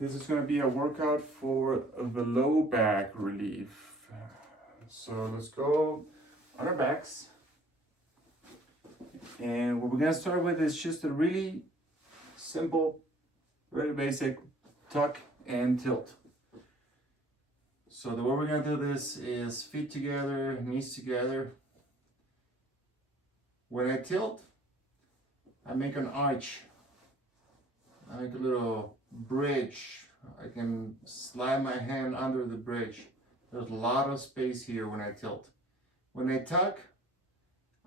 This is going to be a workout for the low back relief. So let's go on our backs. And what we're going to start with is just a really simple, very basic tuck and tilt. So the way we're going to do this is feet together, knees together. When I tilt, I make an arch. I make a little bridge. I can slide my hand under the bridge. There's a lot of space here when I tilt. When I tuck,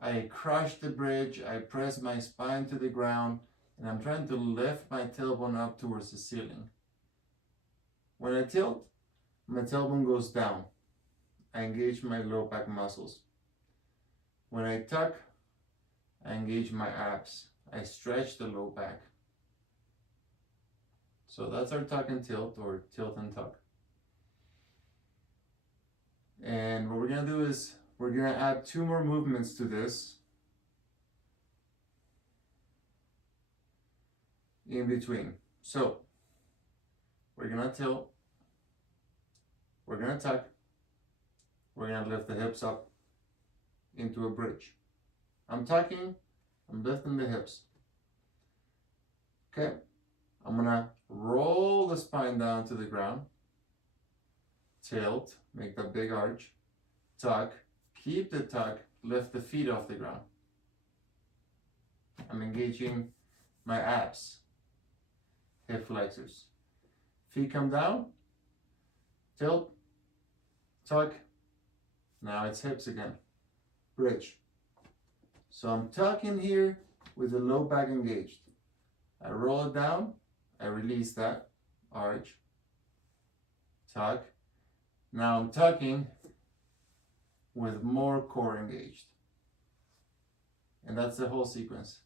I crush the bridge, I press my spine to the ground, and I'm trying to lift my tailbone up towards the ceiling. When I tilt, my tailbone goes down. I engage my low back muscles. When I tuck, I engage my abs. I stretch the low back. So that's our tuck and tilt, or tilt and tuck. And what we're gonna do is we're gonna add 2 more movements to this in between. So we're gonna tilt, we're gonna tuck, we're gonna lift the hips up into a bridge. I'm tucking, I'm lifting the hips. Okay, I'm gonna roll the spine down to the ground, tilt, make that big arch, tuck, keep the tuck, lift the feet off the ground. I'm engaging my abs, hip flexors. Feet come down, tilt, tuck, now it's hips again, bridge. So I'm tucking here with the low back engaged. I roll it down, I release that arch, tuck. Now I'm tucking with more core engaged. And that's the whole sequence.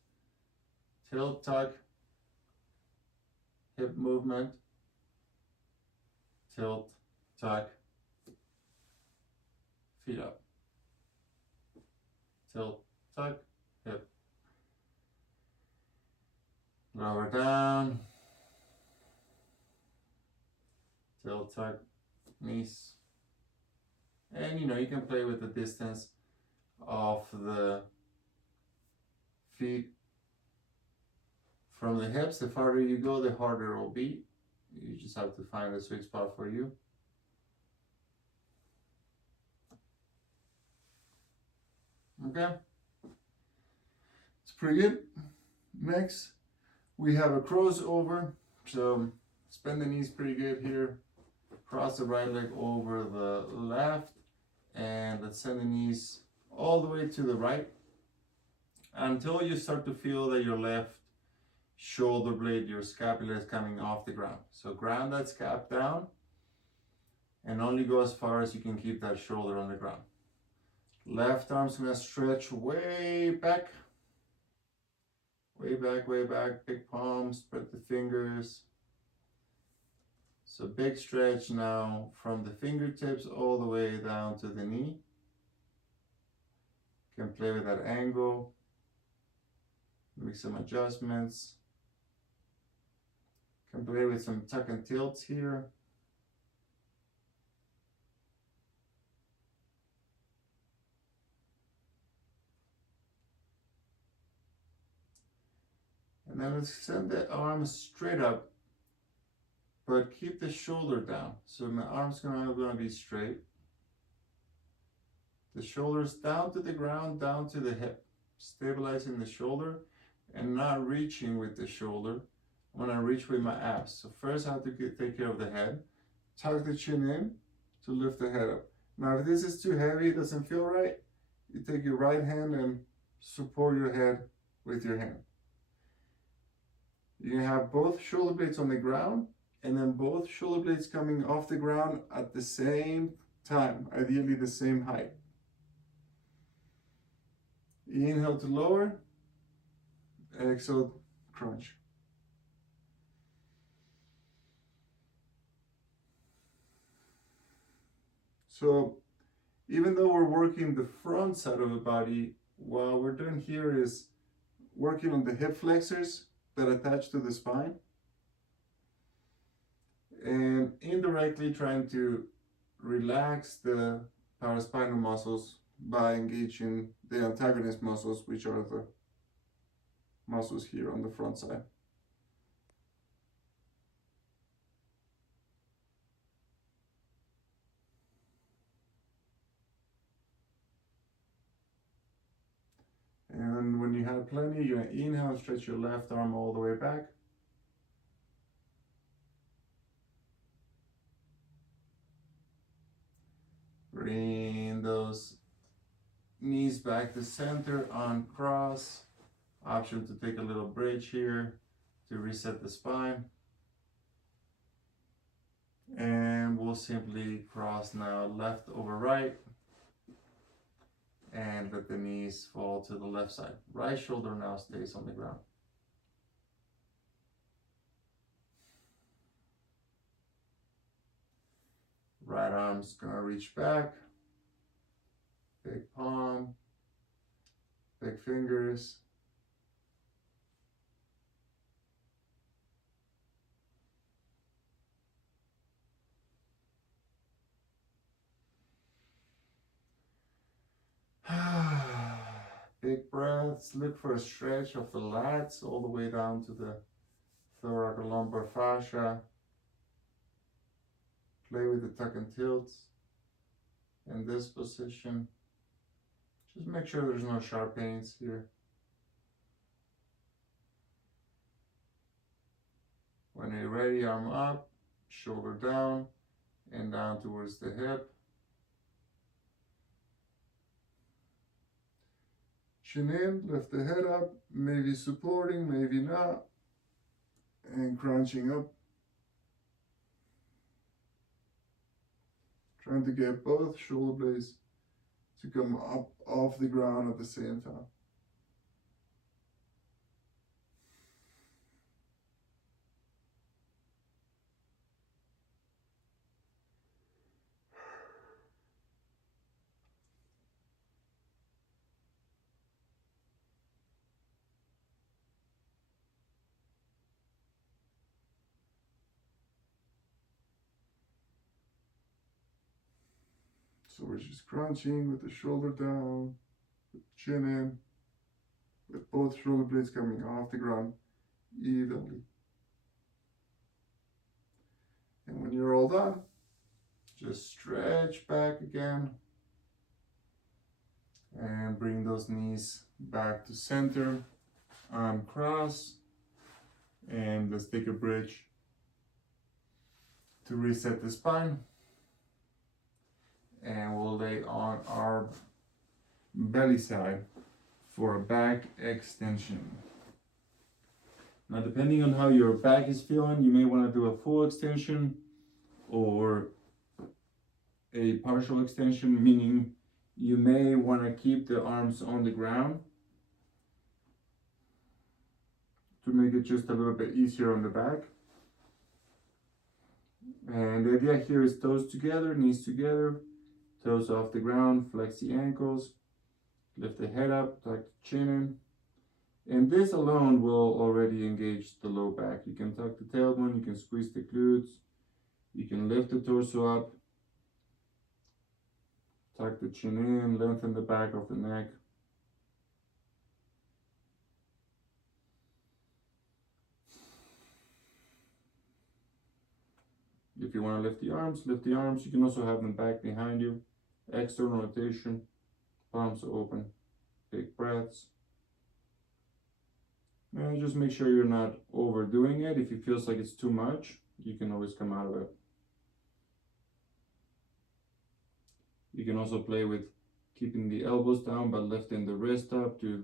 Tilt, tuck, hip movement, tilt, tuck, feet up. Tilt, tuck, hip. Lower down. Tilt, tuck, knees. And you can play with the distance of the feet from the hips. The farther you go, the harder it will be. You just have to find the sweet spot for you. Okay, it's pretty good. Next, we have a crossover. So bend the knees pretty good here. Cross the right leg over the left, and let's send the knees all the way to the right until you start to feel that your left shoulder blade, your scapula, is coming off the ground. So ground that scap down and only go as far as you can keep that shoulder on the ground. Left arm's gonna stretch way back, way back, way back. Big palm, spread the fingers. So big stretch now from the fingertips all the way down to the knee. You can play with that angle, make some adjustments. You can play with some tuck and tilts here. And then let's send the arms straight up, but keep the shoulder down. So my arms gonna be straight. The shoulders down to the ground, down to the hip. Stabilizing the shoulder and not reaching with the shoulder. I'm gonna reach with my abs. So first I have to take care of the head. Tuck the chin in to lift the head up. Now if this is too heavy, it doesn't feel right, you take your right hand and support your head with your hand. You can have both shoulder blades on the ground, and then both shoulder blades coming off the ground at the same time, ideally the same height. Inhale to lower, exhale, crunch. So even though we're working the front side of the body, what we're doing here is working on the hip flexors that attach to the spine. and indirectly trying to relax the paraspinal muscles by engaging the antagonist muscles, which are the muscles here on the front side. And when you have plenty, you're gonna inhale, stretch your left arm all the way back. Bring those knees back to center, uncross. Option to take a little bridge here to reset the spine. And we'll simply cross now left over right. And let the knees fall to the left side. Right shoulder now stays on the ground. Right arm's gonna reach back. Big palm. Big fingers. Big breaths. Look for a stretch of the lats all the way down to the thoracolumbar fascia. Play with the tuck and tilts in this position. Just make sure there's no sharp pains here. When you're ready, arm up, shoulder down, and down towards the hip. Chin in, lift the head up, maybe supporting, maybe not, and crunching up. Trying to get both shoulder blades to come up off the ground at the same time. So we're just crunching with the shoulder down, with chin in, with both shoulder blades coming off the ground evenly. And when you're all done, just stretch back again and bring those knees back to center, uncross, and let's take a bridge to reset the spine. And we'll lay on our belly side for a back extension. Now, depending on how your back is feeling, you may want to do a full extension or a partial extension, meaning you may want to keep the arms on the ground to make it just a little bit easier on the back. And the idea here is toes together, knees together, toes off the ground, flex the ankles, lift the head up, tuck the chin in. And this alone will already engage the low back. You can tuck the tailbone, you can squeeze the glutes, you can lift the torso up, tuck the chin in, lengthen the back of the neck. If you want to lift the arms, lift the arms. You can also have them back behind you. External rotation, palms open, big breaths. And just make sure you're not overdoing it. If it feels like it's too much, you can always come out of it. You can also play with keeping the elbows down but lifting the wrist up to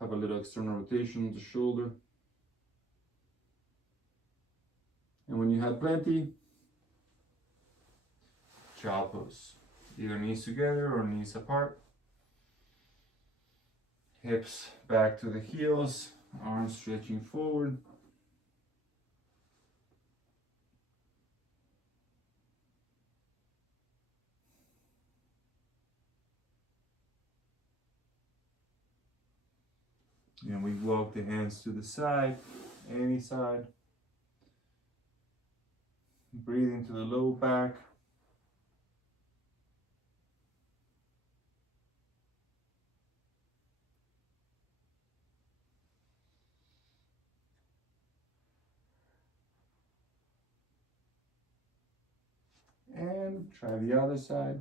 have a little external rotation of the shoulder. And when you have plenty, child pose. Either knees together or knees apart. Hips back to the heels, arms stretching forward. And we walk the hands to the side, any side. Breathe into the low back. And try the other side.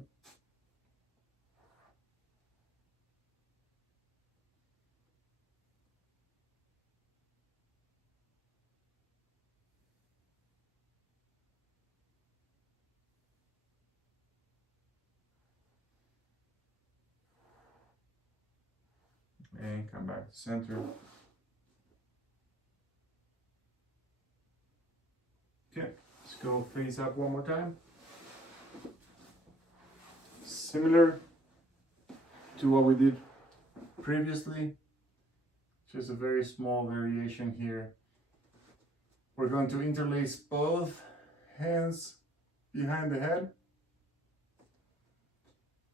And come back to center. Okay, let's go face up one more time. Similar to what we did previously, just a very small variation here. We're going to interlace both hands behind the head.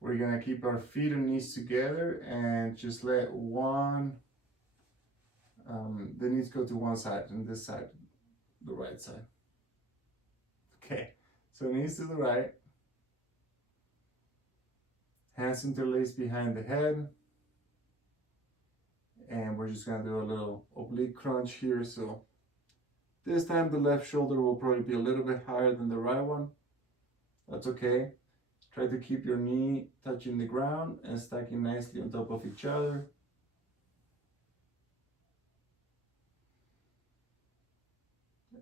We're gonna keep our feet and knees together and just let the knees go to one side and this side, the right side. Okay, so knees to the right, hands interlaced behind the head, and we're just gonna do a little oblique crunch here. So this time the left shoulder will probably be a little bit higher than the right one. That's okay. Try to keep your knee touching the ground and stacking nicely on top of each other.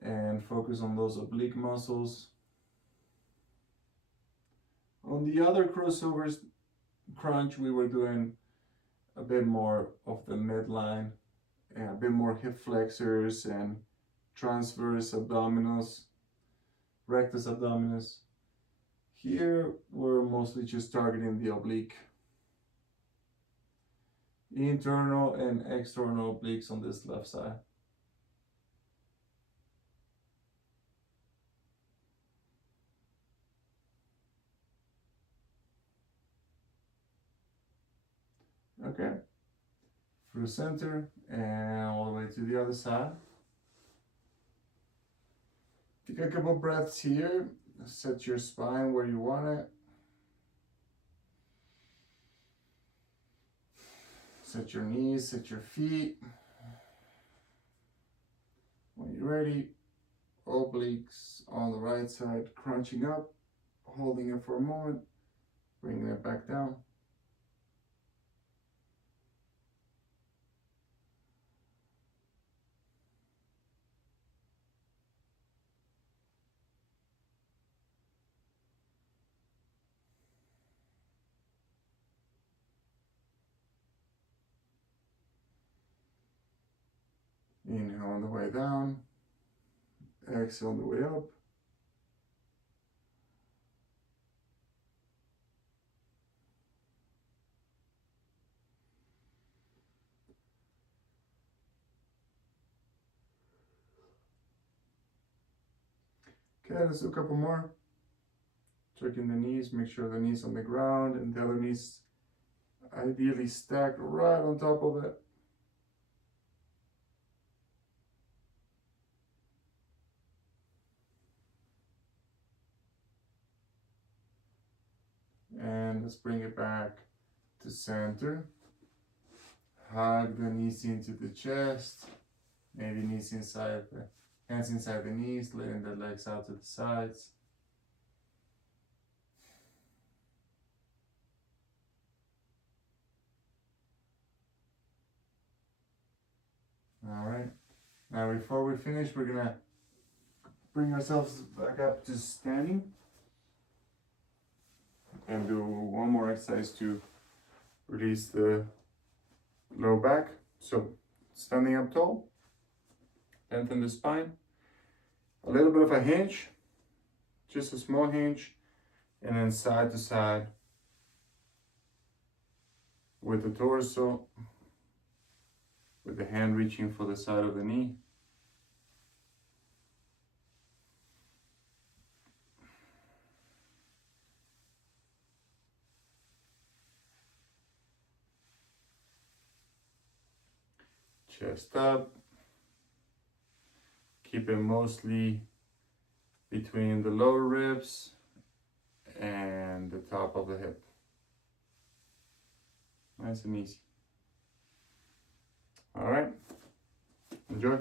And focus on those oblique muscles. On the other crossovers crunch, we were doing a bit more of the midline, and a bit more hip flexors and transverse abdominals, rectus abdominis. Here, we're mostly just targeting the oblique. Internal and external obliques on this left side. Okay, through center and all the way to the other side. Take a couple breaths here. Set your spine where you want it. Set your knees, set your feet. When you're ready, obliques on the right side, crunching up, holding it for a moment, bringing it back down. Inhale on the way down, exhale on the way up. Okay, let's do a couple more. Checking the knees, make sure the knees on the ground and the other knees ideally stacked right on top of it. And let's bring it back to center. Hug the knees into the chest. Maybe knees inside the hands inside the knees, letting the legs out to the sides. All right. Now, before we finish, we're gonna bring ourselves back up to standing and do one more exercise to release the low back. So, standing up tall, lengthen the spine, a little bit of a hinge, just a small hinge, and then side to side with the torso, with the hand reaching for the side of the knee. Chest up. Keep it mostly between the lower ribs and the top of the hip. Nice and easy. All right, enjoy.